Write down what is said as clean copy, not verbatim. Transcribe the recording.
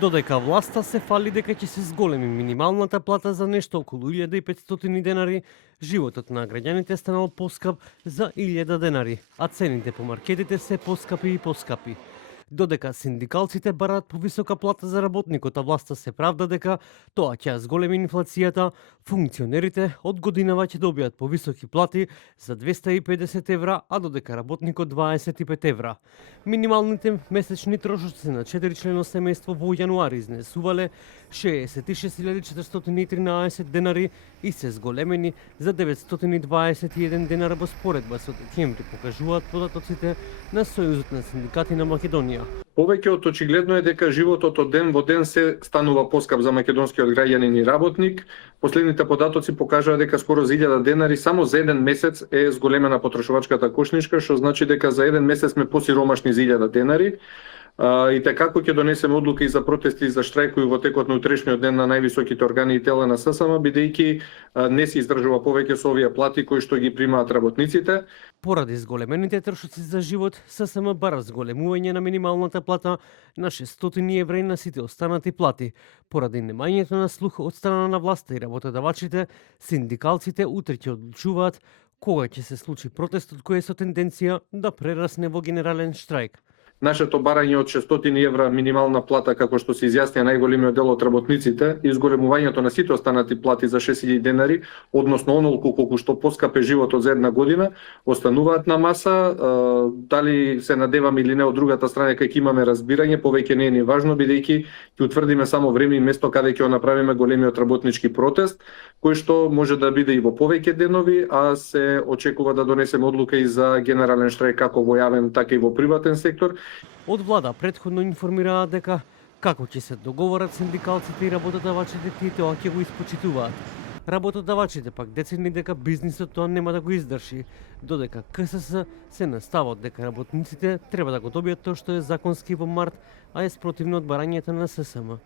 Додека власта се фали дека ќе се зголеми минималната плата за нешто околу 1500 денари, животот на граѓаните станал поскап за 1000 денари, а цените по маркетите се поскапи и поскапи. Додека синдикалците бараат повисока плата за работникот, а власта се правда дека тоа ќе зголеми инфлацијата, функционерите од годинава ќе добијат повисоки плати за 250 евра, а додека работникот 25 евра. Минималните месечни трошоци на 4-члено семејство во јануари изнесувале 66.413 денари и се зголемени за 921 денара во споредба со декември, покажуваат податоците на Сојузот на синдикати на Македонија. Повеќе од очигледно е дека животот од ден во ден се станува поскап за македонскиот граѓанин и работник. Последните податоци покажуваат дека скоро за 1000 денари само за еден месец е зголемена потрошувачката кошничка, што значи дека за еден месец сме посиромашни за 1000 денари. И така како ќе донесеме одлука и за протести и за штрајкови во текот на утрешниот ден на највисоките органи и тела на ССМ, бидејќи не се издржува повеќе со овие плати кои што ги примаат работниците. Поради зголемените трошоци за живот, ССМ бара зголемување на минималната плата на 600 евра и на сите останати плати. Поради немањето на слух од страна на власта и работодавачите, синдикалците утре ќе одлучуваат кога ќе се случи протестот кој е со тенденција да прерасне во генерален штрајк. Нашето барање од 600 евра минимална плата, како што се изјаснија најголемиот дел од работниците, и зголемувањето на сите останати плати за 6000 денари, односно онолку колку што поскапе животот за една година, остануваат на маса. Дали се надеваме или не од другата страна кај ќе имаме разбирање, повеќе не е ни важно, бидејќи ќе утврдиме само време и место каде ќе направиме големиот работнички протест, кој што може да биде и во повеќе денови, а се очекува да донесеме одлука и за генерален штрајк како во јавен, така и во приватен сектор. Од влада претходно информираат дека како ќе се договорат синдикалците и работодавачите, тие тоа ќе го испочитуваат. Работодавачите пак децени дека бизнисот тоа нема да го издржи, додека КСС се настават дека работниците треба да го добијат тоа што е законски во март, а е спротивно од барањето на ССМ.